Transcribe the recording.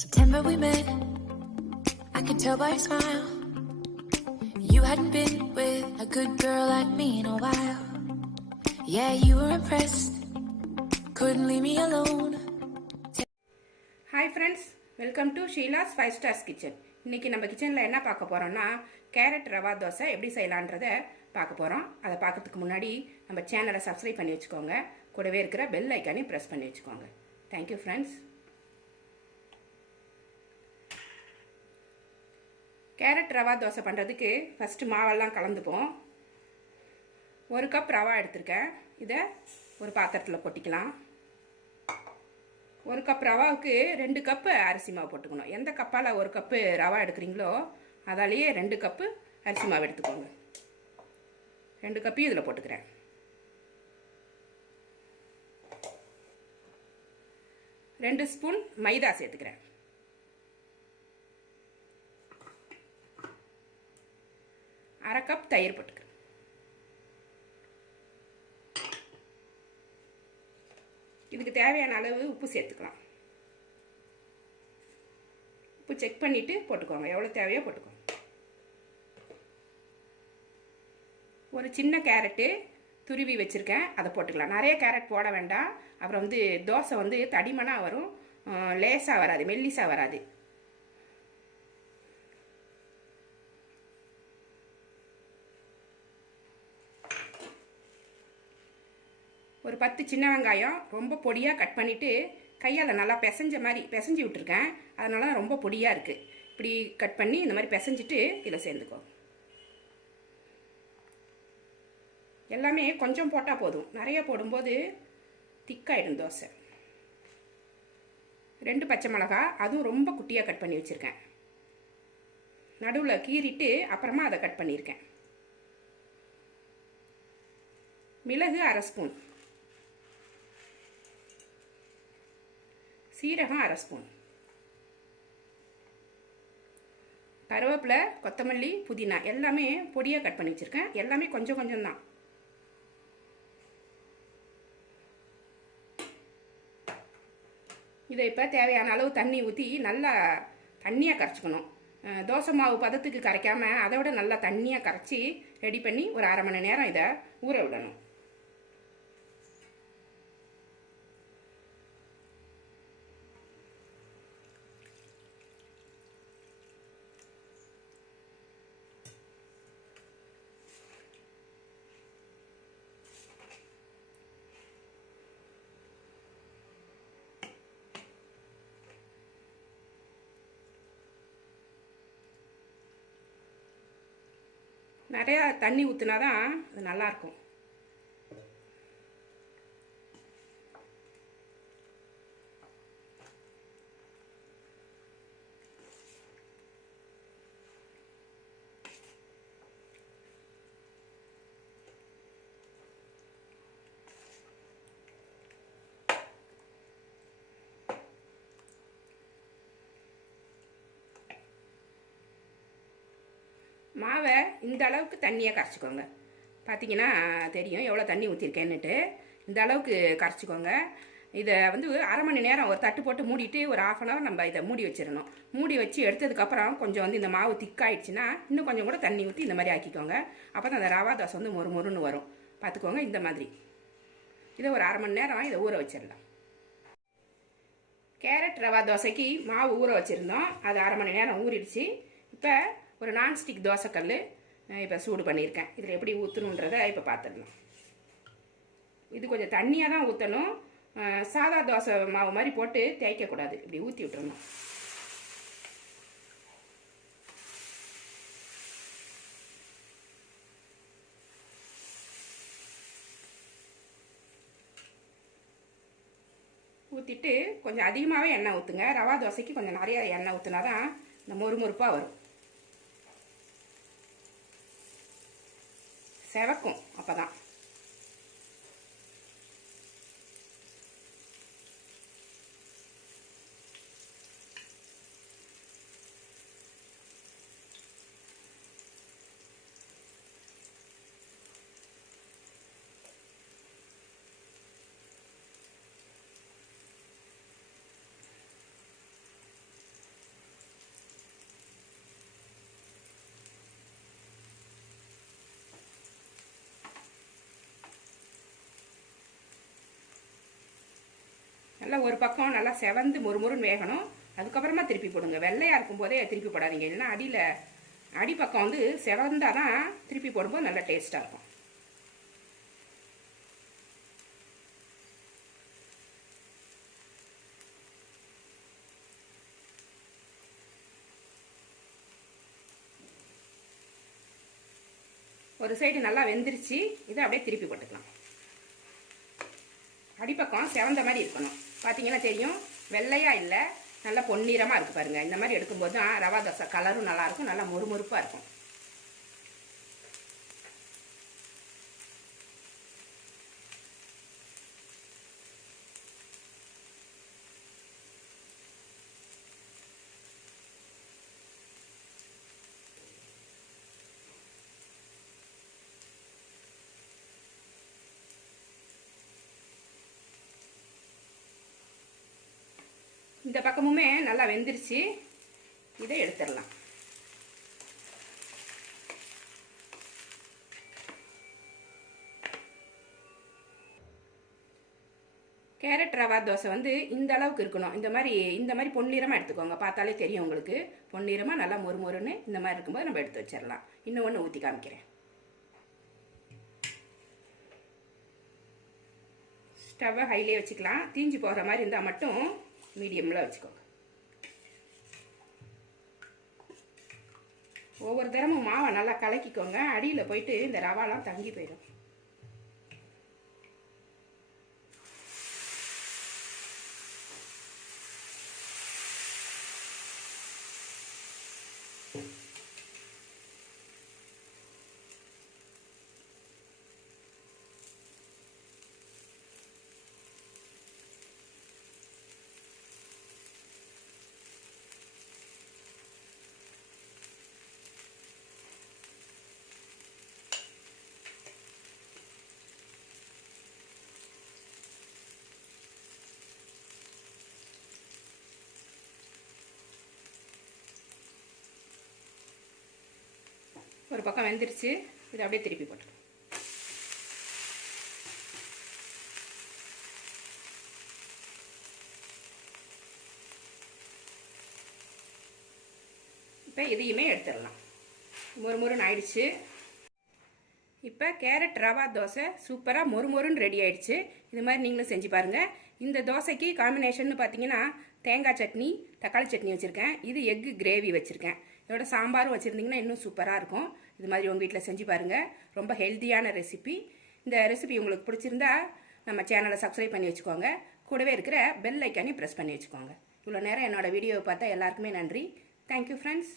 September we met, I could tell by your smile. You hadn't been with a good girl like me in a while. Yeah, you were impressed, couldn't leave me alone. Hi friends, welcome to Sheila's 5 Stars Kitchen. இன்னைக்கு நம்ம கிச்சனில் என்ன பார்க்க போகிறோம்னா carrot rava dosa எப்படி செய்யலான்றதை பார்க்க போகிறோம். அதை பார்க்கறதுக்கு முன்னாடி நம்ம சேனலை சப்ஸ்கிரைப் பண்ணி வச்சுக்கோங்க. கூடவே இருக்கிற பெல் ஐக்கானையும் ப்ரெஸ் பண்ணி வச்சுக்கோங்க. Thank you friends. Carrot rava dosa பண்ணுறதுக்கு ஃபஸ்ட்டு மாவெல்லாம் கலந்துப்போம். 1 கப் ரவா எடுத்திருக்கேன். இதை ஒரு பாத்திரத்தில் கொட்டிக்கலாம். 1 கப் ரவாவுக்கு 2 கப்பு அரிசி மாவு போட்டுக்கணும். எந்த கப்பால் 1 கப்பு ரவா எடுக்கிறீங்களோ அதாலேயே 2 கப்பு அரிசி மாவு எடுத்துக்கோங்க. 2 கப்பையும் இதில் போட்டுக்கிறேன். 2 ஸ்பூன் மைதா சேர்த்துக்கிறேன். 1/2 கப் தயிர் போட்டுக்கிறேன். இதுக்கு தேவையான அளவு உப்பு சேர்த்துக்கலாம். உப்பு செக் பண்ணிவிட்டு போட்டுக்கோங்க. எவ்வளோ தேவையோ போட்டுக்கோங்க. ஒரு சின்ன கேரட்டு துருவி வச்சுருக்கேன், அதை போட்டுக்கலாம். நிறைய கேரட் போட வேண்டாம். அப்புறம் தோசை தடிமனாக வரும், லேசாக வராது, மெல்லிசாக வராது. ஒரு 10 சின்ன வெங்காயம் ரொம்ப பொடியாக கட் பண்ணிவிட்டு கையால் நல்லா பிசைஞ்சு விட்டுருக்கேன். அதனால ரொம்ப பொடியாக இருக்குது. இப்படி கட் பண்ணி இந்த மாதிரி பிசைஞ்சிட்டு இதில் சேர்ந்துக்கோ. எல்லாமே கொஞ்சம் போட்டால் போதும், நிறைய போடும்போது திக்காயிடும் தோசை. 2 பச்சை மிளகா, அதுவும் ரொம்ப குட்டியாக கட் பண்ணி வச்சுருக்கேன். நடுவில் கீறிட்டு அப்புறமா அதை கட் பண்ணியிருக்கேன். மிளகு 1/2 ஸ்பூன், சீரகம் 1/2 ஸ்பூன், கருவேப்பிலை, கொத்தமல்லி, புதினா எல்லாமே பொடியாக கட் பண்ணி வச்சுருக்கேன். எல்லாமே கொஞ்சம் கொஞ்சம் தான். இதை இப்போ தேவையான அளவு தண்ணி ஊற்றி நல்லா தண்ணியாக கரைச்சிக்கணும். தோசை மாவு பதத்துக்கு கரைக்காமல் அதை விட நல்லா தண்ணியாக கரைச்சி ரெடி பண்ணி ஒரு 1/2 மணி நேரம் இதை ஊற விடணும். நிறையா தண்ணி ஊற்றினா தான் அது நல்லாயிருக்கும். மாவை இந்த அளவுக்கு தண்ணியாக கரைச்சிக்கோங்க. பார்த்தீங்கன்னா தெரியும் எவ்வளோ தண்ணி ஊற்றிருக்கேன்னுட்டு. இந்த அளவுக்கு கரைச்சிக்கோங்க. இதை 1/2 மணி நேரம் ஒரு தட்டு போட்டு மூடிட்டு ஒரு 1/2 hour நம்ம இதை மூடி வச்சிடணும். மூடி வச்சு எடுத்ததுக்கப்புறம் கொஞ்சம் இந்த மாவு திக்காயிடுச்சுன்னா இன்னும் கொஞ்சம் கூட தண்ணி ஊற்றி இந்த மாதிரி ஆக்கிக்கோங்க. அப்போ தான் அந்த ரவா தோசை மொறு மொறுன்னு வரும். பார்த்துக்கோங்க இந்த மாதிரி. இதை ஒரு 1/2 மணி நேரம் இதை ஊற வச்சிடலாம். கேரட் ரவா தோசைக்கு மாவு ஊற வச்சுருந்தோம். அது 1/2 மணி நேரம் ஊறிடுச்சு. இப்போ ஒரு நான்ஸ்டிக் தோசைக்கல் இப்போ சூடு பண்ணியிருக்கேன். இதில் எப்படி ஊற்றணுன்றதை இப்போ பார்த்துடலாம். இது கொஞ்சம் தண்ணியாக தான் ஊற்றணும். சாதா தோசை மாவு மாதிரி போட்டு தேய்க்கக்கூடாது. இப்படி ஊற்றி விட்டுறணும். ஊற்றிட்டு கொஞ்சம் அதிகமாகவே எண்ணெய் ஊற்றுங்க. ரவா தோசைக்கு கொஞ்சம் நிறையா எண்ணெய் ஊற்றினா தான் இந்த மொறுமொறுப்பாக வரும், செவக்கும். அப்போ தான் நல்லா ஒரு பக்கம் நல்லா செவந்து மொறுமொறுன்னு வேகணும். அதுக்கப்புறமா திருப்பி போடுங்க. வெள்ளையாக இருக்கும் போதே திருப்பி போடாதீங்க, இல்லைன்னா அடிப்பக்கம் வந்து செவந்தால் தான் திருப்பி போடும்போது நல்லா டேஸ்ட்டாக இருக்கும். ஒரு சைடு நல்லா வெந்துருச்சு. இதை அப்படியே திருப்பி போட்டுக்கலாம். அடிப்பக்கம் செவந்த மாதிரி இருக்கணும். பார்த்தீங்கன்னா தெரியும், வெள்ளையாக இல்லை, நல்லா பொன்னிறமாக இருக்குது பாருங்கள். இந்த மாதிரி எடுக்கும்போது தான் ரவா தோசை கலரும் நல்லாயிருக்கும், நல்லா மொறுமொறுப்பாக இருக்கும். இந்த பக்கமுமே நல்லா வெந்துருச்சு. இதை எடுத்துடலாம். கேரட் ரவா தோசை வந்து இந்த அளவுக்கு இருக்கணும். இந்த மாதிரி பொன்னிறமாக எடுத்துக்கோங்க. பார்த்தாலே தெரியும் உங்களுக்கு, பொன்னிறமாக நல்லா மொறுமொறுன்னு இந்த மாதிரி இருக்கும்போது நம்ம எடுத்து வச்சிடலாம். இன்னும் ஒன்று ஊற்றி காமிக்கிறேன். ஸ்டவ்வை ஹைலே வச்சுக்கலாம். தீஞ்சு போகிற மாதிரி இருந்தால் மட்டும் மீடியமில் வச்சுக்கோங்க. ஒவ்வொரு தரமும் மாவை நல்லா கலக்கிக்கோங்க. அடியில் போயிட்டு இந்த ரவாலாம் தங்கி போயிடும். ஒரு பக்கம் வெந்துருச்சு. இதை அப்படியே திருப்பி போட்டு இப்போ இதையுமே எடுத்துடலாம். மொறுமொறுன்னு ஆயிடுச்சு. இப்போ கேரட் ரவா தோசை சூப்பராக மொறுமொறுன்னு ரெடி ஆயிடுச்சு. இது மாதிரி நீங்களும் செஞ்சு பாருங்கள். இந்த தோசைக்கு காம்பினேஷன் பார்த்தீங்கன்னா தேங்காய் சட்னி, தக்காளி சட்னி வச்சுருக்கேன். இது எக்கு கிரேவி வச்சுருக்கேன். இதோட சாம்பாரும் வச்சுருந்தீங்கன்னா இன்னும் சூப்பராக இருக்கும். இது மாதிரி உங்கள் வீட்டில் செஞ்சு பாருங்கள். ரொம்ப ஹெல்த்தியான ரெசிபி. இந்த ரெசிபி உங்களுக்கு பிடிச்சிருந்தா நம்ம சேனலை சப்ஸ்கிரைப் பண்ணி வச்சுக்கோங்க. கூடவே இருக்கிற பெல் ஐக்கானையும் ப்ரெஸ் பண்ணி வச்சுக்கோங்க. இவ்வளோ நேரம் என்னோடய வீடியோவை பார்த்தா எல்லாருக்குமே நன்றி. Thank you friends.